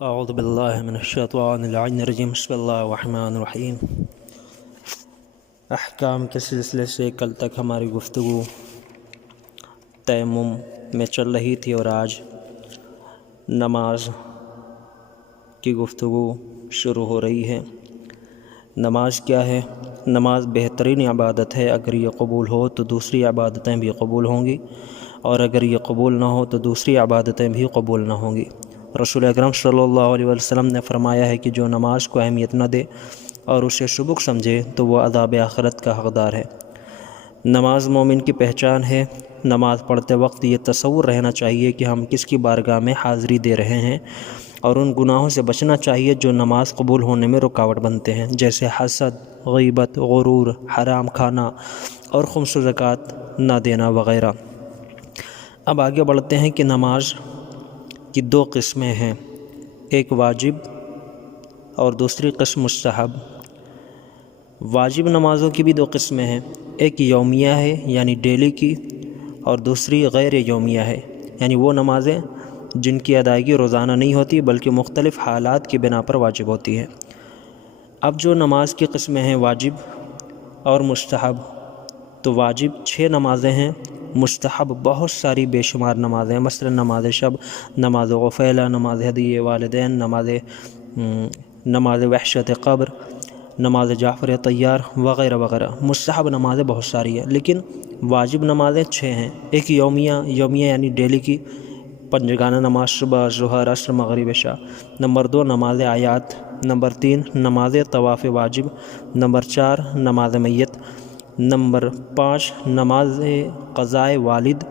اعوذ باللہ من الشیطان اللعین الرجیم بسم اللہ الرحمن الرحیم۔ احکام کے سلسلے سے کل تک ہماری گفتگو تیمم میں چل رہی تھی اور آج نماز کی گفتگو شروع ہو رہی ہے۔ نماز کیا ہے؟ نماز بہترین عبادت ہے۔ اگر یہ قبول ہو تو دوسری عبادتیں بھی قبول ہوں گی، اور اگر یہ قبول نہ ہو تو دوسری عبادتیں بھی قبول نہ ہوں گی۔ رسول اکرم صلی اللہ علیہ وسلم نے فرمایا ہے کہ جو نماز کو اہمیت نہ دے اور اسے سبک سمجھے تو وہ عذاب آخرت کا حقدار ہے۔ نماز مومن کی پہچان ہے۔ نماز پڑھتے وقت یہ تصور رہنا چاہیے کہ ہم کس کی بارگاہ میں حاضری دے رہے ہیں، اور ان گناہوں سے بچنا چاہیے جو نماز قبول ہونے میں رکاوٹ بنتے ہیں، جیسے حسد، غیبت، غرور، حرام کھانا اور خمس و زکوٰۃ نہ دینا وغیرہ۔ اب آگے بڑھتے ہیں کہ نماز کی دو قسمیں ہیں، ایک واجب اور دوسری قسم مستحب۔ واجب نمازوں کی بھی دو قسمیں ہیں، ایک یومیہ ہے یعنی ڈیلی کی، اور دوسری غیر یومیہ ہے یعنی وہ نمازیں جن کی ادائیگی روزانہ نہیں ہوتی بلکہ مختلف حالات کی بنا پر واجب ہوتی ہیں۔ اب جو نماز کی قسمیں ہیں واجب اور مستحب، تو واجب 6 نمازیں ہیں، مستحب بہت ساری بے شمار نمازیں ہیں، مثلا نماز شب، نماز غفیلہ، نماز ہدیہ والدین، نماز وحشت قبر، نماز جعفر طیار وغیرہ وغیرہ۔ مستحب نمازیں بہت ساری ہیں، لیکن واجب نمازیں 6 ہیں۔ ایک یومیہ یعنی ڈیلی کی، پنجگانہ نماز، صبح، ظہر، عصر، مغرب، عشاء۔ نمبر 2 نماز آیات۔ نمبر 3 نماز طواف واجب۔ نمبر 4 نماز میت۔ نمبر 5 نماز قضاء والد،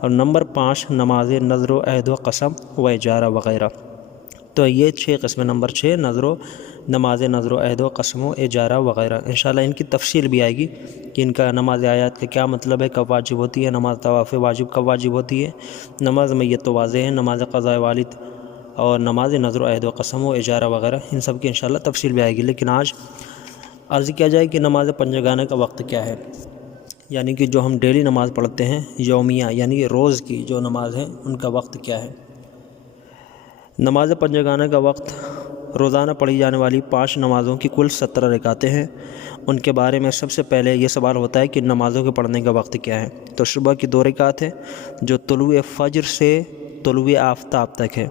اور نمبر 5 نماز نذر و عہد و قسم و اجارہ وغیرہ۔ تو یہ 6 قسمیں، نمبر 6 نماز نذر و عہد و قسم و اجارہ وغیرہ۔ انشاءاللہ ان کی تفصیل بھی آئے گی کہ ان کا نماز آیات کا کیا مطلب ہے، کب واجب ہوتی ہے، نماز طواف واجب کب واجب ہوتی ہے، نماز میت تو واضح ہے، نماز قضاء والد اور نماز نذر و عہد و قسم و اجارہ وغیرہ، ان سب کی انشاءاللہ تفصیل بھی آئے گی۔ لیکن آج عرض کیا جائے کہ نماز پنجگانہ کا وقت کیا ہے، یعنی کہ جو ہم ڈیلی نماز پڑھتے ہیں، یومیہ یعنی روز کی جو نماز ہے، ان کا وقت کیا ہے۔ نماز پنجگانہ کا وقت روزانہ پڑھی جانے والی 5 نمازوں کی کل 17 رکعتیں ہیں۔ ان کے بارے میں سب سے پہلے یہ سوال ہوتا ہے کہ نمازوں کے پڑھنے کا وقت کیا ہے، تو صبح کی 2 رکعت ہے جو طلوع فجر سے طلوع آفتاب تک ہے۔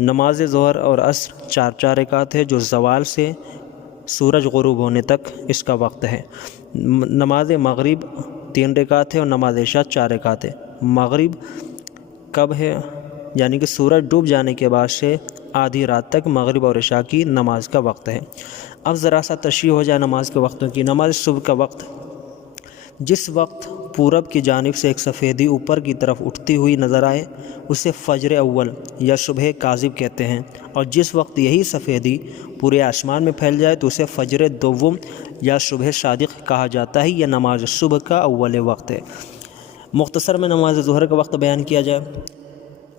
نماز ظہر اور عصر 4 رکعت ہے جو زوال سے سورج غروب ہونے تک اس کا وقت ہے۔ نماز مغرب 3 رکعت ہے اور نماز عشاء 4 رکعت ہے۔ مغرب کب ہے؟ یعنی کہ سورج ڈوب جانے کے بعد سے آدھی رات تک مغرب اور عشاء کی نماز کا وقت ہے۔ اب ذرا سا تشریح ہو جائے نماز کے وقتوں کی۔ نماز صبح کا وقت، جس وقت پورب کی جانب سے ایک سفیدی اوپر کی طرف اٹھتی ہوئی نظر آئے اسے فجر اول یا صبح کاذب کہتے ہیں، اور جس وقت یہی سفیدی پورے آسمان میں پھیل جائے تو اسے فجر دوم یا صبح صادق کہا جاتا ہے۔ یہ نماز صبح کا اول وقت ہے۔ مختصر میں نماز ظہر کا وقت بیان کیا جائے،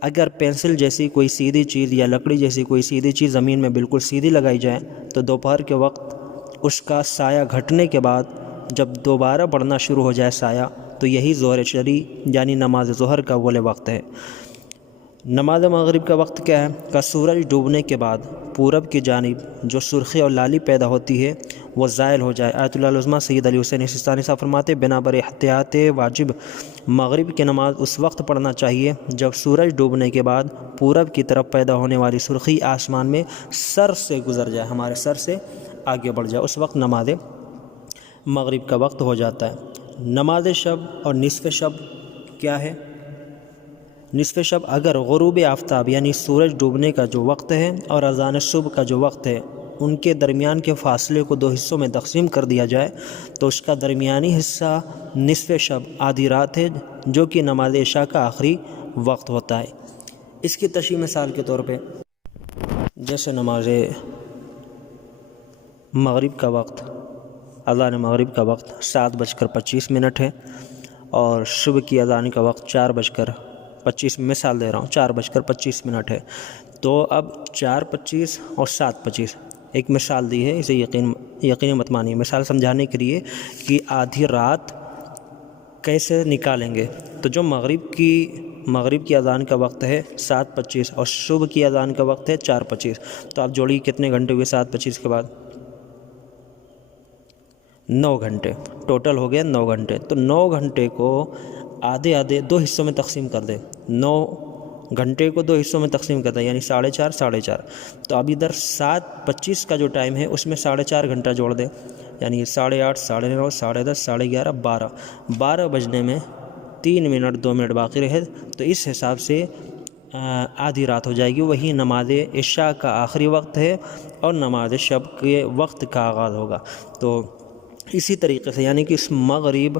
اگر پینسل جیسی کوئی سیدھی چیز یا لکڑی جیسی کوئی سیدھی چیز زمین میں بالکل سیدھی لگائی جائے تو دوپہر کے وقت اس کا سایہ گھٹنے کے بعد جب دوبارہ بڑھنا شروع ہو جائے سایہ، تو یہی ظہر شرعی یعنی نماز ظہر کا اول وقت ہے۔ نماز مغرب کا وقت کیا ہے؟ کہ سورج ڈوبنے کے بعد پورب کی جانب جو سرخی اور لالی پیدا ہوتی ہے وہ زائل ہو جائے۔ آیت اللہ العظمیٰ سید علی حسین سستانی صاحب فرماتے بنا بر احتیاط واجب مغرب کی نماز اس وقت پڑھنا چاہیے جب سورج ڈوبنے کے بعد پورب کی طرف پیدا ہونے والی سرخی آسمان میں سر سے گزر جائے، ہمارے سر سے آگے بڑھ جائے، اس وقت نماز مغرب کا وقت ہو جاتا ہے۔ نماز شب اور نصف شب کیا ہے؟ نصف شب اگر غروب آفتاب یعنی سورج ڈوبنے کا جو وقت ہے اور اذان صبح کا جو وقت ہے ان کے درمیان کے فاصلے کو 2 حصوں میں تقسیم کر دیا جائے تو اس کا درمیانی حصہ نصف شب آدھی رات ہے، جو کہ نماز عشاء کا آخری وقت ہوتا ہے۔ اس کی تشریح مثال کے طور پہ جیسے نماز مغرب کا وقت، اذان مغرب کا وقت 7:25 ہے، اور صبح کی اذان کا وقت 4:25، مثال دے رہا ہوں، 4:25 ہے۔ تو اب 4:25 اور 7:25 ایک مثال دی ہے، اسے یقین مت مانیے، مثال سمجھانے کے لیے کہ آدھی رات کیسے نکالیں گے۔ تو جو مغرب کی مغرب کی اذان کا وقت ہے 7:25 اور صبح کی اذان کا وقت ہے 4:25، تو آپ جوڑیے کتنے گھنٹے ہوئے 7:25 کے بعد؟ 9 گھنٹے ٹوٹل ہو گیا 9 گھنٹے۔ تو 9 گھنٹے کو آدھے 2 حصوں میں تقسیم کر دیں، 9 گھنٹے کو 2 حصوں میں تقسیم کر دیں، یعنی 4.5 تو اب ادھر 7:25 کا جو ٹائم ہے اس میں 4.5 گھنٹہ جوڑ دیں، یعنی 8:30 9:30 10:30 11:30 12 بجنے میں 3 منٹ 2 منٹ باقی رہے، تو اس حساب سے آدھی رات ہو جائے گی۔ وہی نماز عشاء کا آخری وقت ہے اور نماز شب کے وقت کا آغاز ہوگا۔ تو اسی طریقے سے یعنی کہ اس مغرب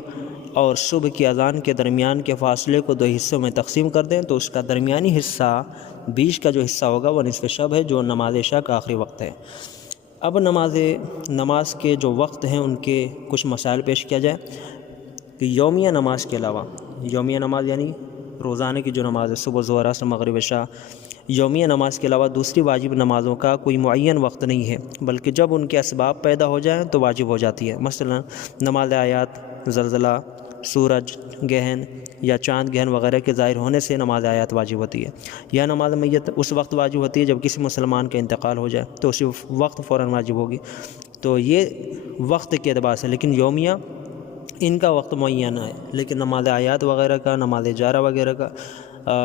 اور صبح کی اذان کے درمیان کے فاصلے کو 2 حصوں میں تقسیم کر دیں، تو اس کا درمیانی حصہ بیچ کا جو حصہ ہوگا وہ نصف شب ہے، جو نماز عشاء کا آخری وقت ہے۔ اب نماز کے جو وقت ہیں ان کے کچھ مسائل پیش کیا جائے کہ یومیہ نماز کے علاوہ، یومیہ نماز یعنی روزانہ کی جو نماز ہے صبح ظہر عصر مغرب عشاء، یومیہ نماز کے علاوہ دوسری واجب نمازوں کا کوئی معین وقت نہیں ہے، بلکہ جب ان کے اسباب پیدا ہو جائیں تو واجب ہو جاتی ہے۔ مثلا نماز آیات، زلزلہ، سورج گہن یا چاند گہن وغیرہ کے ظاہر ہونے سے نماز آیات واجب ہوتی ہے، یا نماز میت اس وقت واجب ہوتی ہے جب کسی مسلمان کا انتقال ہو جائے تو اسی وقت فوراً واجب ہوگی۔ تو یہ وقت کے اعتبار سے، لیکن یومیہ ان کا وقت معین ہے، لیکن نماز آیات وغیرہ کا، نماز جارہ وغیرہ کا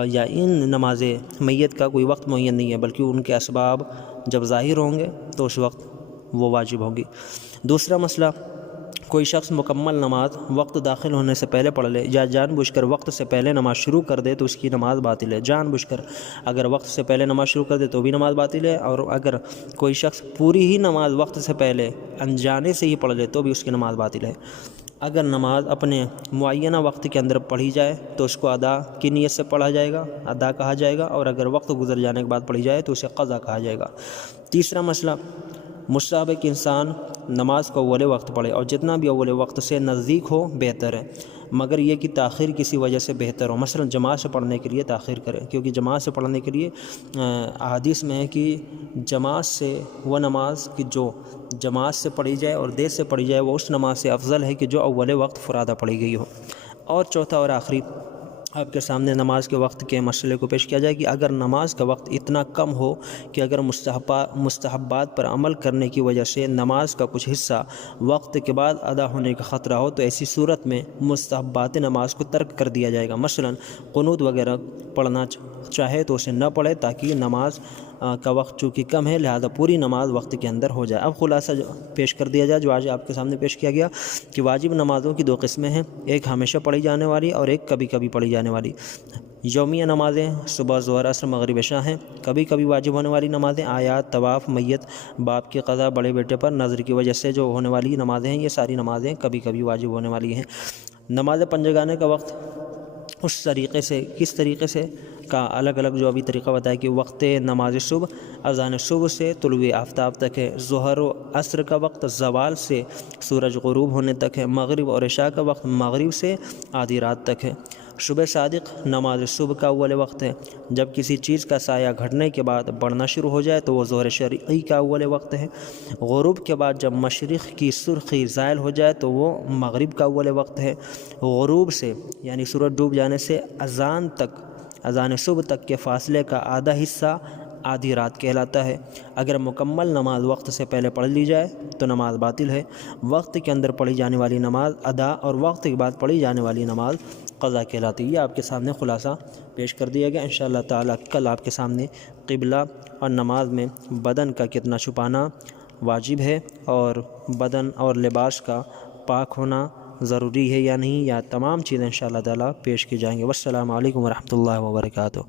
یا ان نماز میت کا کوئی وقت معین نہیں ہے، بلکہ ان کے اسباب جب ظاہر ہوں گے تو اس وقت وہ واجب ہوگی۔ دوسرا مسئلہ، کوئی شخص مکمل نماز وقت داخل ہونے سے پہلے پڑھ لے یا جان بوجھ کر وقت سے پہلے نماز شروع کر دے تو اس کی نماز باطل ہے۔ جان بوجھ کر اگر وقت سے پہلے نماز شروع کر دے تو بھی نماز باطل ہے، اور اگر کوئی شخص پوری ہی نماز وقت سے پہلے انجانے سے ہی پڑھ لے تو بھی اس کی نماز باطل ہے۔ اگر نماز اپنے معینہ وقت کے اندر پڑھی جائے تو اس کو ادا کی نیت سے پڑھا جائے گا، ادا کہا جائے گا، اور اگر وقت گزر جانے کے بعد پڑھی جائے تو اسے قضا کہا جائے گا۔ تیسرا مسئلہ، مستحب ہے کہ انسان نماز کو اول وقت پڑھے، اور جتنا بھی اول وقت سے نزدیک ہو بہتر ہے، مگر یہ کہ تاخیر کسی وجہ سے بہتر ہو، مثلا جماعت سے پڑھنے کے لیے تاخیر کرے، کیونکہ جماعت سے پڑھنے کے لیے احادیث میں ہے کہ جماعت سے وہ نماز کہ جو جماعت سے پڑھی جائے اور دیر سے پڑھی جائے وہ اس نماز سے افضل ہے کہ جو اول وقت فرادہ پڑھی گئی ہو۔ اور چوتھا اور آخری آپ کے سامنے نماز کے وقت کے مسئلے کو پیش کیا جائے کہ اگر نماز کا وقت اتنا کم ہو کہ اگر مستحبات پر عمل کرنے کی وجہ سے نماز کا کچھ حصہ وقت کے بعد ادا ہونے کا خطرہ ہو تو ایسی صورت میں مستحبات نماز کو ترک کر دیا جائے گا۔ مثلا قنوت وغیرہ پڑھنا چاہے تو اسے نہ پڑھے، تاکہ نماز کا وقت چونکہ کم ہے لہذا پوری نماز وقت کے اندر ہو جائے۔ اب خلاصہ پیش کر دیا جائے جو آج آپ کے سامنے پیش کیا گیا کہ واجب نمازوں کی 2 قسمیں ہیں، ایک ہمیشہ پڑھی جانے والی اور ایک کبھی کبھی پڑھی جانے والی۔ یومیہ نمازیں صبح ظہر عصر مغرب عشاء ہیں، کبھی کبھی واجب ہونے والی نمازیں آیات، طواف، میت، باپ کی قضا، بڑے بیٹے پر نظر کی وجہ سے جو ہونے والی نمازیں ہیں، یہ ساری نمازیں کبھی کبھی واجب ہونے والی ہیں۔ نماز پنجگانے کا وقت اس طریقے سے کس طریقے سے کا الگ الگ جو ابھی طریقہ بتایا کہ وقت نماز صبح اذان صبح سے طلوع آفتاب تک ہے، ظہر و عصر کا وقت زوال سے سورج غروب ہونے تک ہے، مغرب اور عشاء کا وقت مغرب سے آدھی رات تک ہے۔ شب صادق نماز صبح کا اول وقت ہے، جب کسی چیز کا سایہ گھٹنے کے بعد بڑھنا شروع ہو جائے تو وہ ظہر شرعی کا اول وقت ہے۔ غروب کے بعد جب مشرق کی سرخی زائل ہو جائے تو وہ مغرب کا اول وقت ہے۔ غروب سے یعنی سورج ڈوب جانے سے اذان صبح تک کے فاصلے کا آدھا حصہ آدھی رات کہلاتا ہے۔ اگر مکمل نماز وقت سے پہلے پڑھ لی جائے تو نماز باطل ہے۔ وقت کے اندر پڑھی جانے والی نماز ادا اور وقت کے بعد پڑھی جانے والی نماز قضا کہلاتی ہے۔ یہ آپ کے سامنے خلاصہ پیش کر دیا گیا۔ انشاءاللہ تعالیٰ کل آپ کے سامنے قبلہ اور نماز میں بدن کا کتنا چھپانا واجب ہے، اور بدن اور لباس کا پاک ہونا ضروری ہے یا نہیں، یا تمام چیزیں انشاءاللہ تعالیٰ پیش کی جائیں گے۔ والسلام علیکم ورحمۃ اللہ وبرکاتہ۔